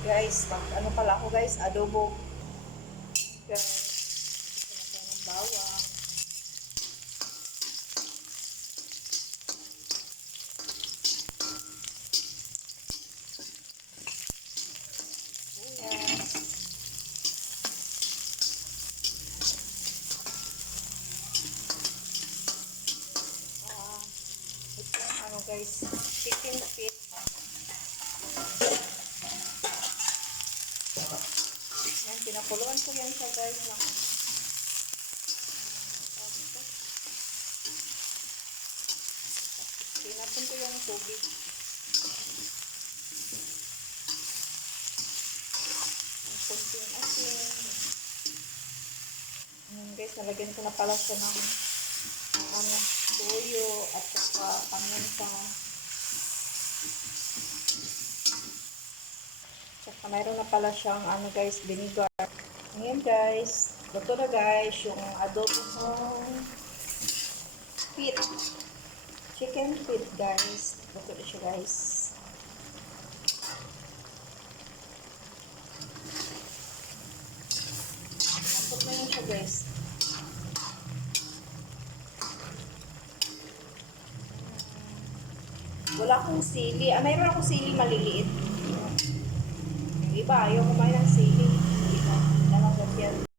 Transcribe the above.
Guys, ano pala ako guys, adobo. Guys, ito na ng bawang. Sibuyas. Ito ano guys, chicken feet. Yan, pinapuluan ko yan siya guys ng pinapun ko yung tubig. Ang kunting asin. Guys, nalagyan ko na pala siya ng tuyo at saka paminta. Tsaka mayroon na pala siyang guys, vinegar. Ngayon guys, luto na guys yung adobo ng feet. Chicken feet guys. Luto na siya guys. Luto na yun siya guys. Wala akong sili. Mayroon akong sili maliliit. Yung iba, ayaw kumain ng sili. Hindi ko nalagyan.